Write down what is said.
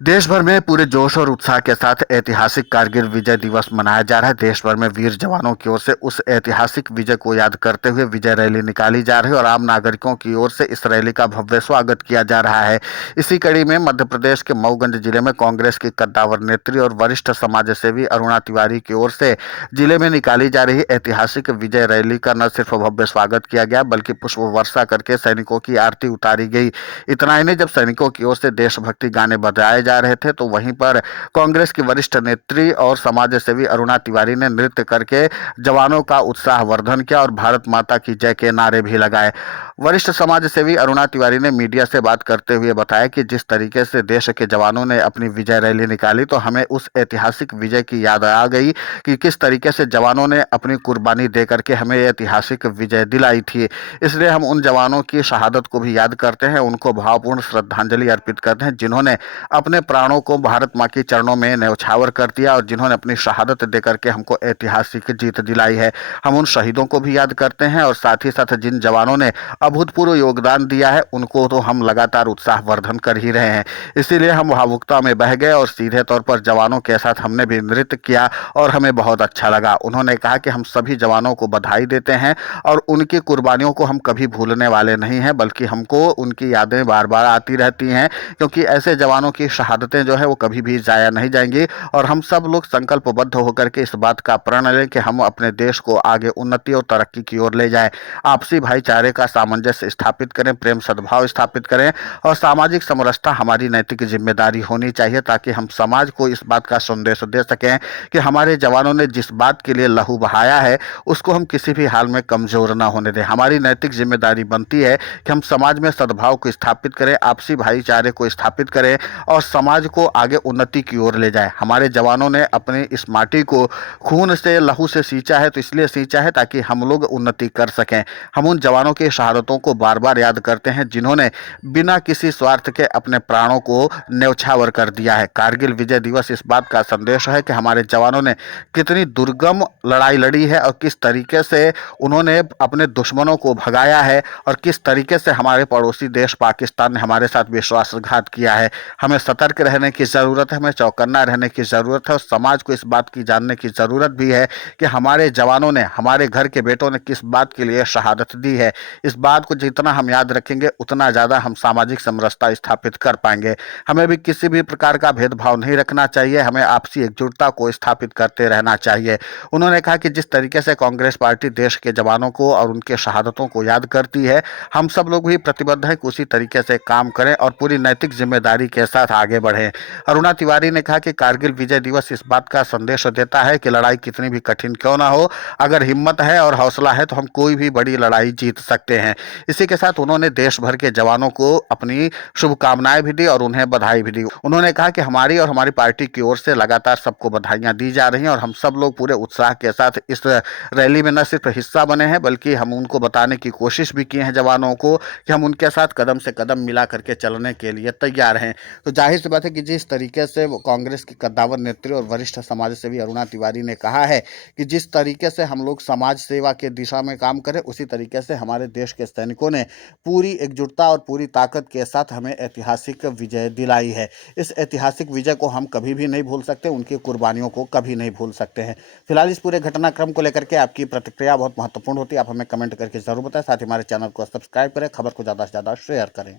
देश भर में पूरे जोश और उत्साह के साथ ऐतिहासिक कारगिल विजय दिवस मनाया जा रहा है। देश भर में वीर जवानों की ओर से उस ऐतिहासिक विजय को याद करते हुए विजय रैली निकाली जा रही है और आम नागरिकों की ओर से इस रैली का भव्य स्वागत किया जा रहा है। इसी कड़ी में मध्य प्रदेश के मऊगंज जिले में कांग्रेस की कद्दावर नेत्री और वरिष्ठ समाज सेवी अरुणा तिवारी की ओर से जिले में निकाली जा रही ऐतिहासिक विजय रैली का न सिर्फ भव्य स्वागत किया गया बल्कि पुष्प वर्षा करके सैनिकों की आरती उतारी गई। इतना ही नहीं, जब सैनिकों की ओर से देशभक्ति गाने बजाए जा रहे थे तो वहीं पर कांग्रेस की वरिष्ठ नेत्री और समाज सेवी अरुणा तिवारी ने नृत्य करके जवानों का उत्साहवर्धन किया और भारत माता की जय के नारे भी लगाए। वरिष्ठ समाज सेवी अरुणा तिवारी ने मीडिया से बात करते हुए बताया कि जिस तरीके से देश के जवानों ने अपनी विजय रैली निकाली तो हमें उस ऐतिहासिक विजय की याद आ गई कि किस तरीके से जवानों ने अपनी कुर्बानी दे करके हमें ऐतिहासिक विजय दिलाई थी। इसलिए हम उन जवानों की शहादत को भी याद करते हैं, उनको भावपूर्ण श्रद्धांजलि अर्पित करते हैं जिन्होंने अपने प्राणों को भारत माँ के चरणों में न्यौछावर कर दिया और जिन्होंने अपनी शहादत दे करके हमको ऐतिहासिक जीत दिलाई है। हम उन शहीदों को भी याद करते हैं और साथ ही साथ जिन जवानों ने अभूतपूर्व योगदान दिया है उनको तो हम लगातार उत्साहवर्धन कर ही रहे हैं। इसीलिए हम भावुकता में बह गए और सीधे तौर पर जवानों के साथ हमने भी नृत्य किया और हमें बहुत अच्छा लगा। उन्होंने कहा कि हम सभी जवानों को बधाई देते हैं और उनकी कुर्बानियों को हम कभी भूलने वाले नहीं हैं, बल्कि हमको उनकी यादें बार बार आती रहती हैं, क्योंकि ऐसे जवानों की शहादतें जो है वो कभी भी जाया नहीं जाएंगी। और हम सब लोग संकल्पबद्ध होकर के इस बात का प्रण लें कि हम अपने देश को आगे उन्नति और तरक्की की ओर ले जाएं, आपसी भाईचारे का सामंजस्य स्थापित करें, प्रेम सद्भाव स्थापित करें और सामाजिक समरसता हमारी नैतिक जिम्मेदारी होनी चाहिए, ताकि हम समाज को इस बात का संदेश दे सकें कि हमारे जवानों ने जिस बात के लिए लहू बहाया है उसको हम किसी भी हाल में कमजोर ना होने दें। हमारी नैतिक जिम्मेदारी बनती है कि हम समाज में सद्भाव को स्थापित करें, आपसी भाईचारे को स्थापित करें और समाज को आगे उन्नति की ओर ले जाएं। हमारे जवानों ने अपनी इस माटी को खून से लहू से सींचा है, तो इसलिए सींचा है ताकि हम लोग उन्नति कर सकें। हम उन जवानों की शहादतों को बार बार याद करते हैं जिन्होंने बिना किसी स्वार्थ के अपने प्राणों को न्यौछावर कर दिया है। कारगिल विजय दिवस इस बात का संदेश है कि हमारे जवानों ने कितनी दुर्गम लड़ाई लड़ी है और किस तरीके से उन्होंने अपने दुश्मनों को भगाया है और किस तरीके से हमारे पड़ोसी देश पाकिस्तान ने हमारे साथ विश्वासघात किया है। हमें सतर्क रहने की ज़रूरत है, हमें चौकन्ना रहने की ज़रूरत है और समाज को इस बात की जानने की ज़रूरत भी है कि हमारे जवानों ने, हमारे घर के बेटों ने किस बात के लिए शहादत दी है। इस बात को जितना हम याद रखेंगे उतना ज़्यादा हम सामाजिक समरसता स्थापित कर पाएंगे। हमें भी किसी भी प्रकार का भेदभाव नहीं रखना चाहिए, हमें आपसी एकजुटता को स्थापित करते रहना चाहिए। उन्होंने कहा कि जिस तरीके से कांग्रेस पार्टी देश के जवानों को और उनके शहादतों को याद करती है, हम सब लोग भी प्रतिबद्ध हैं कि उसी तरीके से काम करें और पूरी नैतिक जिम्मेदारी के साथ आगे बढ़ें। अरुणा तिवारी ने कहा कि कारगिल विजय दिवस इस बात का संदेश देता है कि लड़ाई कितनी भी कठिन क्यों ना हो, अगर हिम्मत है और हौसला है तो हम कोई भी बड़ी लड़ाई जीत सकते हैं। इसी के साथ उन्होंने देश भर के जवानों को अपनी शुभकामनाएं भी दी और उन्हें बधाई भी दी। उन्होंने कहा कि हमारी और हमारी पार्टी की ओर से लगातार सबको बधाइयां दी जा रही हैं और हम सब लोग पूरे उत्साह के साथ इस रैली में न सिर्फ हिस्सा बने हैं बल्कि हम उनको बताने की कोशिश भी किए हैं जवानों को कि हम उनके साथ कदम से कदम मिला करके चलने के लिए तैयार हैं। तो जाहिर सी बात है कि जिस तरीके से वो कांग्रेस की कद्दावर नेत्री और वरिष्ठ समाज सेवी अरुणा तिवारी ने कहा है कि जिस तरीके से हम लोग समाज सेवा के दिशा में काम करें, उसी तरीके से हमारे देश के सैनिकों ने पूरी एकजुटता और पूरी ताकत के साथ हमें ऐतिहासिक विजय दिलाई है। इस ऐतिहासिक विजय को हम कभी भी नहीं भूल सकते, उनकी कुर्बानियों को कभी नहीं भूल सकते हैं। फिलहाल इस पूरे घटनाक्रम को लेकर के आपकी प्रतिक्रिया बहुत महत्वपूर्ण होती है, आप हमें कमेंट करके जरूर बताएं। साथ ही हमारे चैनल को सब्सक्राइब करें, खबर को ज़्यादा से ज़्यादा शेयर करें।